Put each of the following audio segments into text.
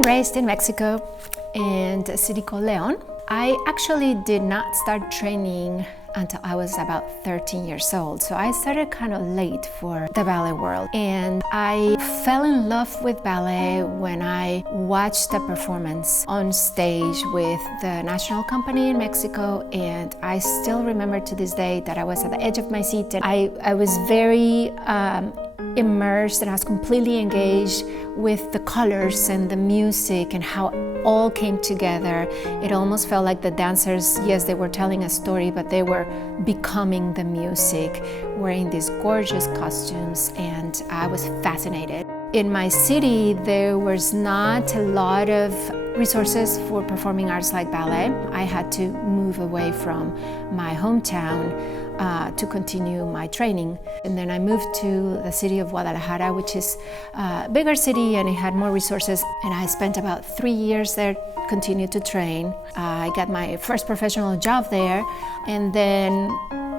and raised in Mexico in a city called León. I actually did not start training until I was about 13 years old. So I started kind of late for the ballet world. And I fell in love with ballet when I watched a performance on stage with the National Company in Mexico. And I still remember to this day that I was at the edge of my seat and I was very immersed and I was completely engaged with the colors and the music and how it all came together. It almost felt like the dancers, yes, they were telling a story, but they were becoming the music, wearing these gorgeous costumes, and I was fascinated. In my city, there was not a lot of resources for performing arts like ballet. I had to move away from my hometown to continue my training. And then I moved to the city of Guadalajara, which is a bigger city and it had more resources. And I spent about 3 years there, continued to train. I got my first professional job there. And then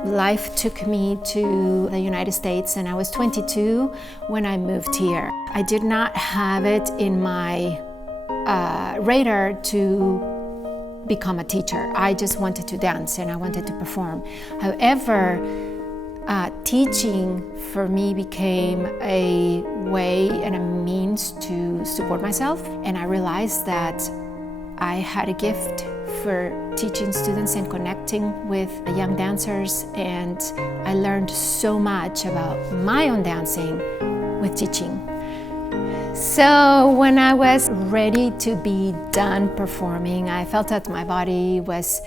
life took me to the United States and I was 22 when I moved here. I did not have it in my radar to become a teacher. I just wanted to dance and I wanted to perform. However, teaching for me became a way and a means to support myself, and I realized that I had a gift for teaching students and connecting with young dancers, and I learned so much about my own dancing with teaching. So when I was ready to be done performing, I felt that my body was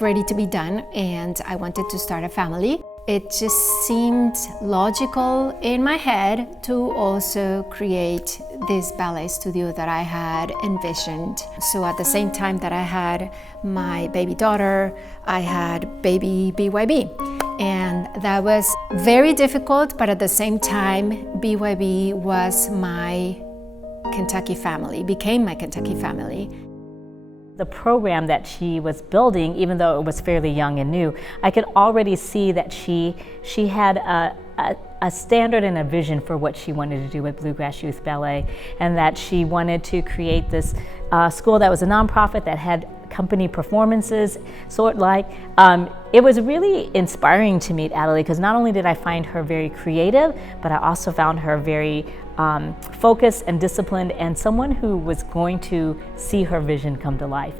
ready to be done and I wanted to start a family. It just seemed logical in my head to also create this ballet studio that I had envisioned. So at the same time that I had my baby daughter, I had baby BYB. And that was very difficult, but at the same time, BYB was my Kentucky family, became my Kentucky family. The program that she was building, even though it was fairly young and new, I could already see that she had a standard and a vision for what she wanted to do with Bluegrass Youth Ballet, and that she wanted to create this school that was a nonprofit that had company performances, it was really inspiring to meet Adelie, because not only did I find her very creative, but I also found her very focused and disciplined, and someone who was going to see her vision come to life.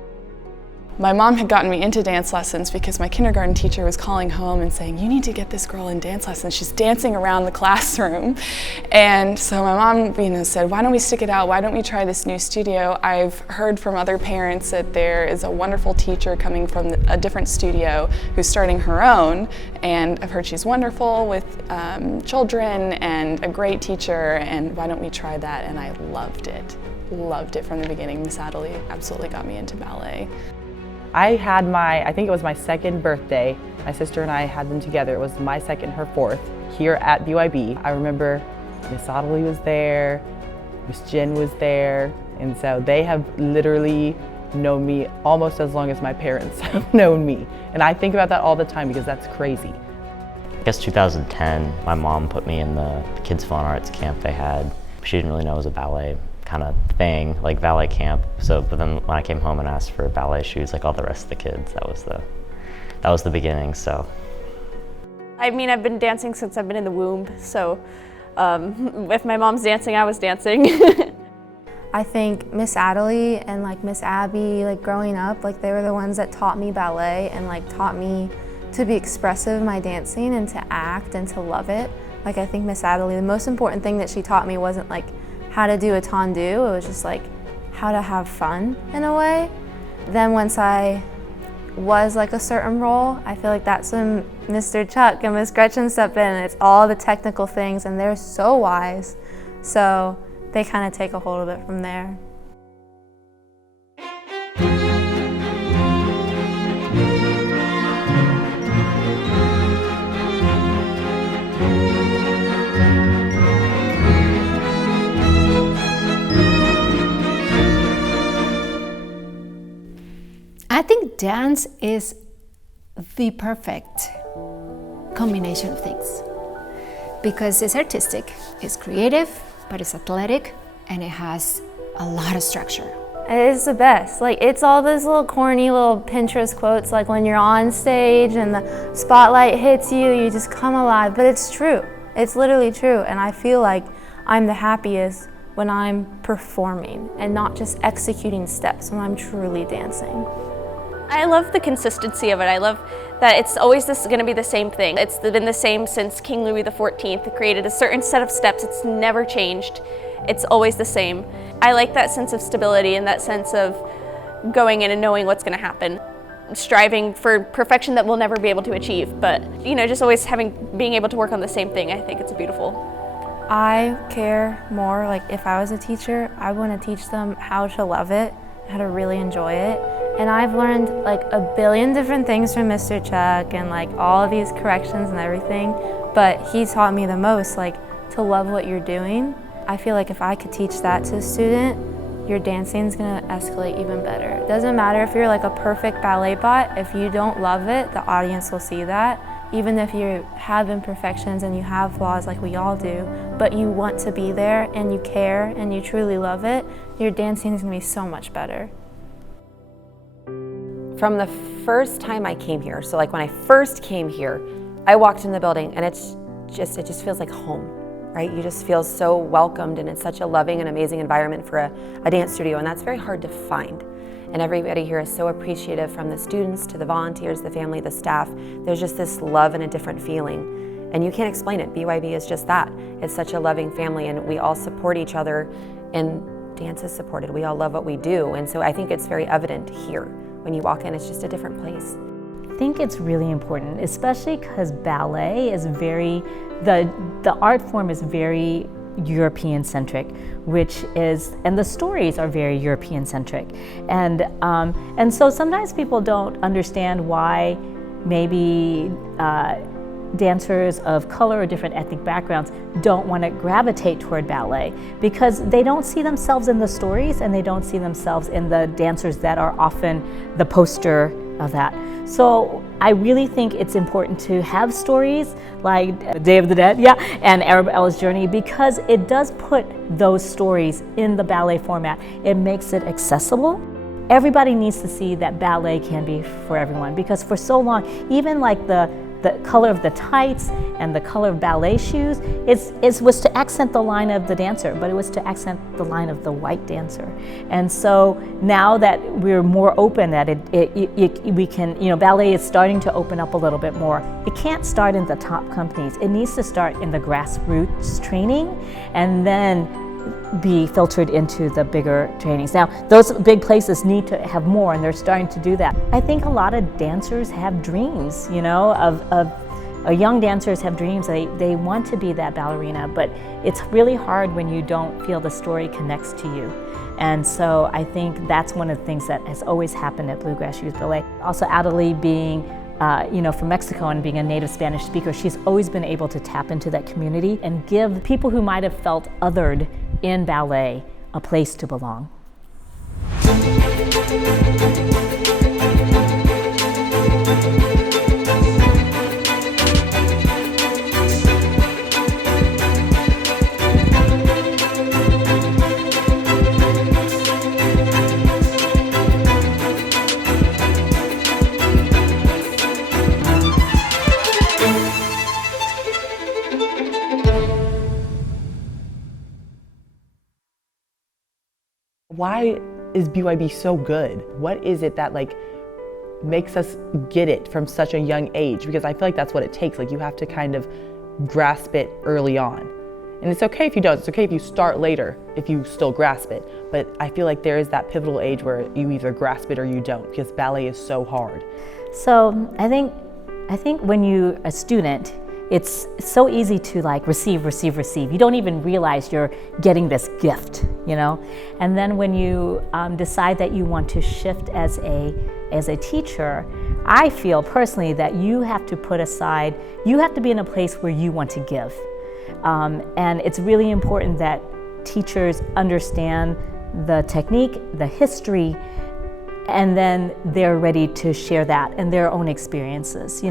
My mom had gotten me into dance lessons because my kindergarten teacher was calling home and saying, "You need to get this girl in dance lessons. She's dancing around the classroom." And so my mom, said, "Why don't we stick it out? Why don't we try this new studio?" I've heard from other parents that there is a wonderful teacher coming from a different studio who's starting her own, and I've heard she's wonderful with children and a great teacher, and why don't we try that? And I loved it. Loved it from the beginning. Miss Adelie absolutely got me into ballet. I had I think it was my second birthday. My sister and I had them together. It was my second, her fourth, here at BYB. I remember Miss Adelie was there, Miss Jen was there, and so they have literally known me almost as long as my parents have known me. And I think about that all the time because that's crazy. I guess 2010, my mom put me in the Kids Fun Arts camp they had. She didn't really know it was a ballet kind of thing, like ballet camp. But then when I came home and asked for ballet shoes, like all the rest of the kids, that was the beginning. So, I mean, I've been dancing since I've been in the womb. So, if my mom's dancing, I was dancing. I think Miss Adelie and Miss Abby, growing up, they were the ones that taught me ballet and taught me to be expressive in my dancing and to act and to love it. I think Miss Adelie, the most important thing that she taught me wasn't how to do a tendu, it was just how to have fun in a way. Then once I was a certain role, I feel that's when Mr. Chuck and Miss Gretchen step in, and it's all the technical things, and they're so wise. So they kind of take a hold of it from there. I think dance is the perfect combination of things because it's artistic, it's creative, but it's athletic, and it has a lot of structure. It's the best. Like, it's all those little corny little Pinterest quotes, like when you're on stage and the spotlight hits you, you just come alive. But it's true. It's literally true. And I feel like I'm the happiest when I'm performing and not just executing steps, when I'm truly dancing. I love the consistency of it. I love that it's always going to be the same thing. It's been the same since King Louis XIV created a certain set of steps. It's never changed. It's always the same. I like that sense of stability and that sense of going in and knowing what's going to happen. Striving for perfection that we'll never be able to achieve, but just always being able to work on the same thing. I think it's beautiful. I care more, like if I was a teacher, I want to teach them how to love it, how to really enjoy it. And I've learned like a billion different things from Mr. Chuck and like all of these corrections and everything, but he taught me the most, like to love what you're doing. I feel like if I could teach that to a student, your dancing is going to escalate even better. It doesn't matter if you're like a perfect ballet bot, if you don't love it, the audience will see that. Even if you have imperfections and you have flaws like we all do, but you want to be there and you care and you truly love it, your dancing is going to be so much better. From the first time I came here, so like when I first came here, I walked in the building and it just feels like home, right? You just feel so welcomed, and it's such a loving and amazing environment for a dance studio, and that's very hard to find. And everybody here is so appreciative, from the students to the volunteers, the family, the staff. There's just this love and a different feeling. And you can't explain it. BYB is just that. It's such a loving family, and we all support each other, and dance is supported. We all love what we do. And so I think it's very evident here. When you walk in, it's just a different place. I think it's really important, especially because ballet is the art form is very European-centric, and the stories are very European-centric, and so sometimes people don't understand why maybe dancers of color or different ethnic backgrounds don't want to gravitate toward ballet, because they don't see themselves in the stories and they don't see themselves in the dancers that are often the poster of that. So I really think it's important to have stories like Day of the Dead, and Arabella's Journey, because it does put those stories in the ballet format. It makes it accessible. Everybody needs to see that ballet can be for everyone, because for so long, even like the color of the tights and the color of ballet shoes, it was to accent the line of the dancer, but it was to accent the line of the white dancer. And so now that we're more open, that we can, ballet is starting to open up a little bit more. It can't start in the top companies. It needs to start in the grassroots training and then be filtered into the bigger trainings. Now, those big places need to have more, and they're starting to do that. I think a lot of dancers have dreams, young dancers have dreams. They want to be that ballerina, but it's really hard when you don't feel the story connects to you. And so I think that's one of the things that has always happened at Bluegrass Youth Ballet. Also, Adelie being from Mexico and being a native Spanish speaker, she's always been able to tap into that community and give people who might have felt othered in ballet a place to belong. Why is BYB so good? What is it that makes us get it from such a young age? Because I feel like that's what it takes. You have to kind of grasp it early on. And it's okay if you don't. It's okay if you start later, if you still grasp it. But I feel like there is that pivotal age where you either grasp it or you don't, because ballet is so hard. So I think when you're a student, it's so easy to receive. You don't even realize you're getting this gift, And then when you decide that you want to shift as a teacher, I feel personally that you have to put aside, you have to be in a place where you want to give. And it's really important that teachers understand the technique, the history, and then they're ready to share that and their own experiences,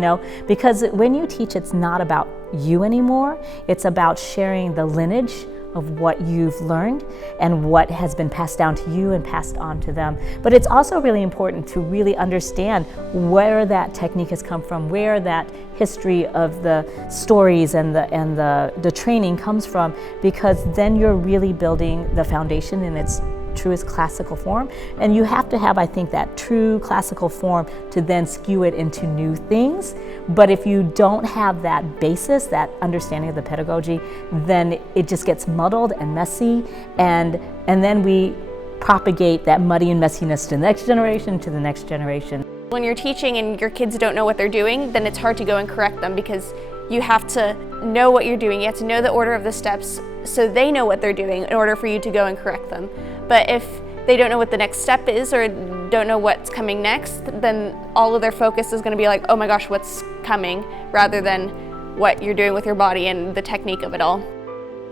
Because when you teach, it's not about you anymore. It's about sharing the lineage of what you've learned and what has been passed down to you and passed on to them. But it's also really important to really understand where that technique has come from, where that history of the stories and the training comes from, because then you're really building the foundation in its truest classical form. And you have to have, I think, that true classical form to then skew it into new things. But if you don't have that basis, that understanding of the pedagogy, then it just gets muddled and messy, and then we propagate that muddy and messiness to the next generation, to the next generation. When you're teaching and your kids don't know what they're doing, then it's hard to go and correct them, because you have to know what you're doing. You have to know the order of the steps so they know what they're doing in order for you to go and correct them. But if they don't know what the next step is or don't know what's coming next, then all of their focus is going to be like, oh my gosh, what's coming, rather than what you're doing with your body and the technique of it all.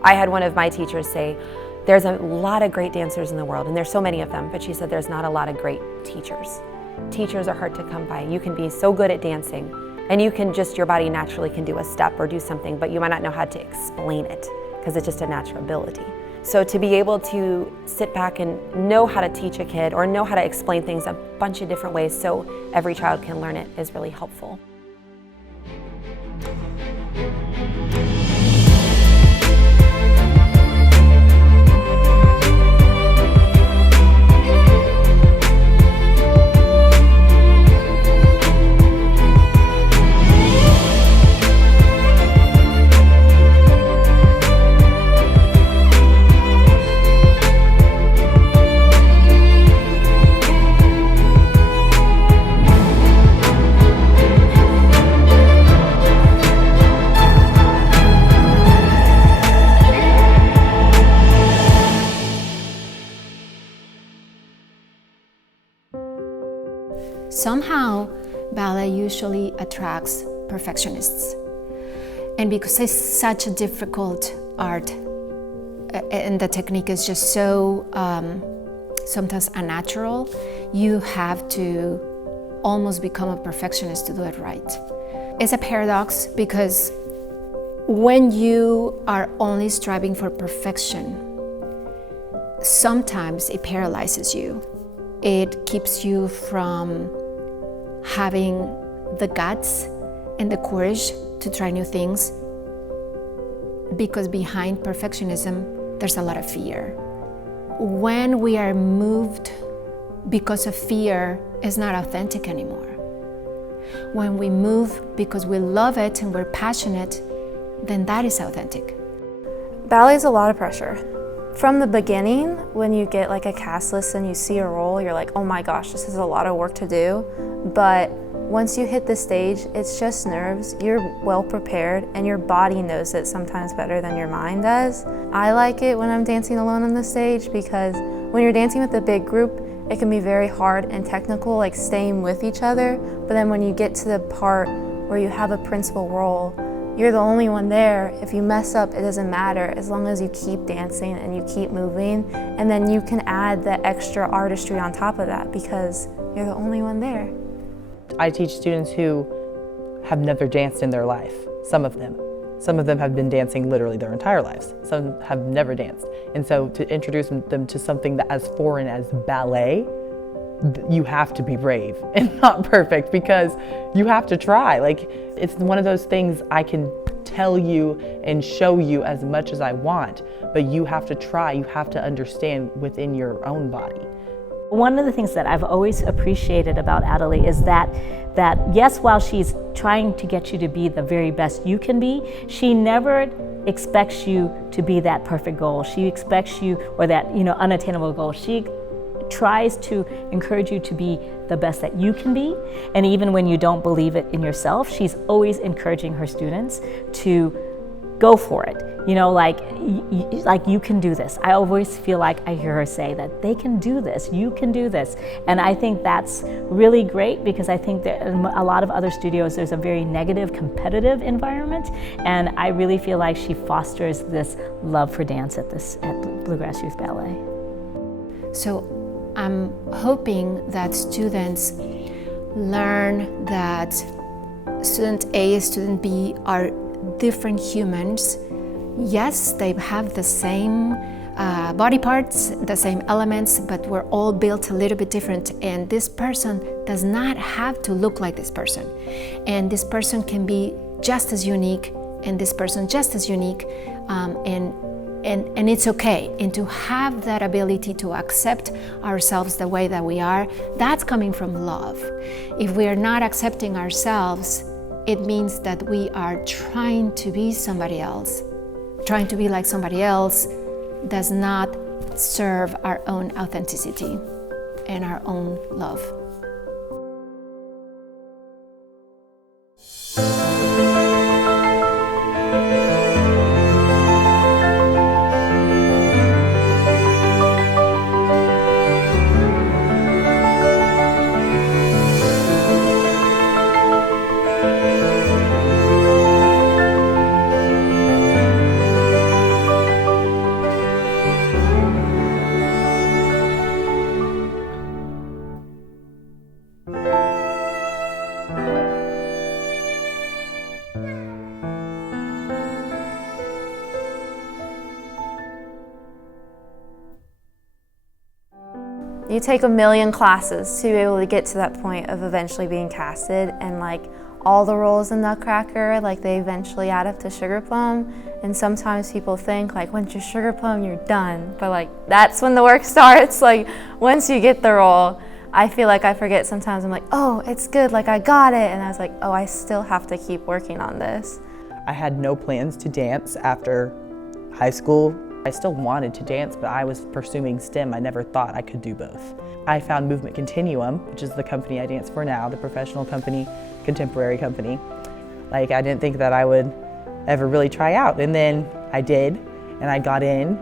I had one of my teachers say, there's a lot of great dancers in the world, and there's so many of them, but she said there's not a lot of great teachers. Teachers are hard to come by. You can be so good at dancing, and you can just, your body naturally can do a step or do something, but you might not know how to explain it because it's just a natural ability. So to be able to sit back and know how to teach a kid or know how to explain things a bunch of different ways so every child can learn it is really helpful. Somehow, ballet usually attracts perfectionists. And because it's such a difficult art, and the technique is just so sometimes unnatural, you have to almost become a perfectionist to do it right. It's a paradox, because when you are only striving for perfection, sometimes it paralyzes you. It keeps you from having the guts and the courage to try new things, because behind perfectionism, there's a lot of fear. When we are moved because of fear, it's not authentic anymore. When we move because we love it and we're passionate, then that is authentic. Ballet is a lot of pressure. From the beginning, when you get like a cast list and you see a role, you're like, oh my gosh, this is a lot of work to do. But once you hit the stage, it's just nerves. You're well prepared and your body knows it sometimes better than your mind does. I like it when I'm dancing alone on the stage, because when you're dancing with a big group, it can be very hard and technical, like staying with each other. But then when you get to the part where you have a principal role, you're the only one there. If you mess up, it doesn't matter, as long as you keep dancing and you keep moving, and then you can add the extra artistry on top of that because you're the only one there. I teach students who have never danced in their life, some of them. Some of them have been dancing literally their entire lives. Some have never danced. And so to introduce them to something that as foreign as ballet, you have to be brave and not perfect, because you have to try. Like, it's one of those things I can tell you and show you as much as I want, but you have to try, you have to understand within your own body. One of the things that I've always appreciated about Adelie is that yes, while she's trying to get you to be the very best you can be, she never expects you to be that perfect goal. She expects you, or that, unattainable goal. She tries to encourage you to be the best that you can be. And even when you don't believe it in yourself, she's always encouraging her students to go for it. Like you can do this. I always feel like I hear her say that they can do this, you can do this. And I think that's really great, because I think that in a lot of other studios, there's a very negative, competitive environment. And I really feel like she fosters this love for dance at Bluegrass Youth Ballet. So I'm hoping that students learn that student A and student B are different humans Yes, they have the same body parts, the same elements, but we're all built a little bit different, and this person does not have to look like this person. And this person can be just as unique, and this person just as unique, and it's okay. And to have that ability to accept ourselves the way that we are, that's coming from love. If we are not accepting ourselves, it means that we are trying to be somebody else. Trying to be like somebody else does not serve our own authenticity and our own love. You take a million classes to be able to get to that point of eventually being casted, and like all the roles in Nutcracker, like they eventually add up to Sugar Plum. And sometimes people think like once you're Sugar Plum, you're done. But like that's when the work starts. Like once you get the role, I feel like I forget sometimes. I'm like, oh, it's good, like I got it. And I was like, oh, I still have to keep working on this. I had no plans to dance after high school. I still wanted to dance, but I was pursuing STEM. I never thought I could do both. I found Movement Continuum, which is the company I dance for now, the professional company, contemporary company. Like, I didn't think that I would ever really try out, and then I did, and I got in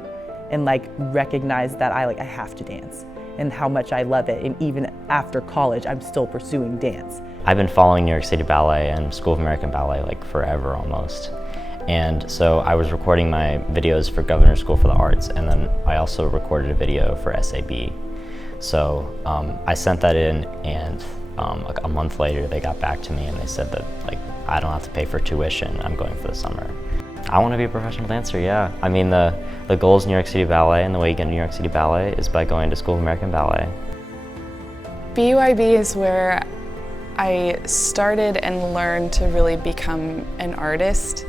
and like recognized that I have to dance and how much I love it, and even after college, I'm still pursuing dance. I've been following New York City Ballet and School of American Ballet like forever almost. And so I was recording my videos for Governor's School for the Arts, and then I also recorded a video for SAB. So I sent that in, and like a month later they got back to me and they said that like I don't have to pay for tuition, I'm going for the summer. I want to be a professional dancer, yeah. I mean the goal is New York City Ballet, and the way you get into New York City Ballet is by going to School of American Ballet. BUIB is where I started and learned to really become an artist.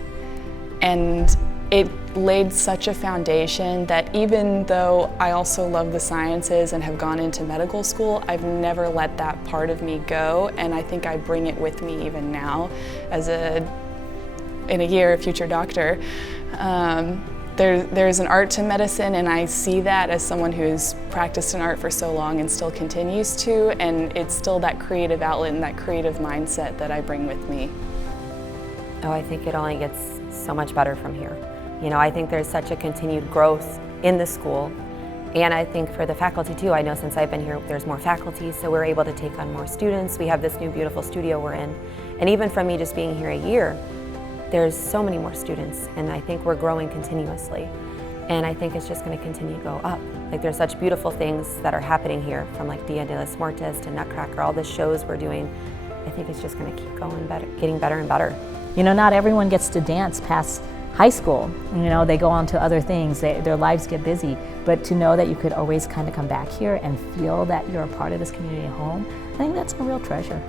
And it laid such a foundation that even though I also love the sciences and have gone into medical school, I've never let that part of me go, and I think I bring it with me even now as in a year, a future doctor. There's an art to medicine, and I see that as someone who's practiced in art for so long and still continues to, and it's still that creative outlet and that creative mindset that I bring with me. Oh, I think it only gets so much better from here. You know, I think there's such a continued growth in the school, and I think for the faculty too. I know since I've been here, there's more faculty, so we're able to take on more students. We have this new beautiful studio we're in, and even from me just being here a year, there's so many more students, and I think we're growing continuously, and I think it's just going to continue to go up. Like there's such beautiful things that are happening here, from like Dia de los Muertos to Nutcracker, all the shows we're doing. I think it's just going to keep going better, getting better and better. You know, not everyone gets to dance past high school. You know, they go on to other things, their lives get busy. But to know that you could always kind of come back here and feel that you're a part of this community home, I think that's a real treasure.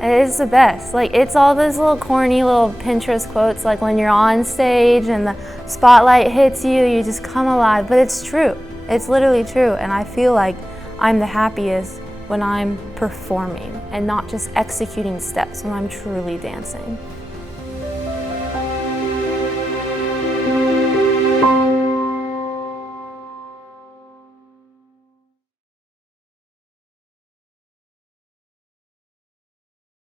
It's the best. Like, it's all those little corny little Pinterest quotes, like when you're on stage and the spotlight hits you, you just come alive. But it's true. It's literally true. And I feel like I'm the happiest when I'm performing and not just executing steps, when I'm truly dancing.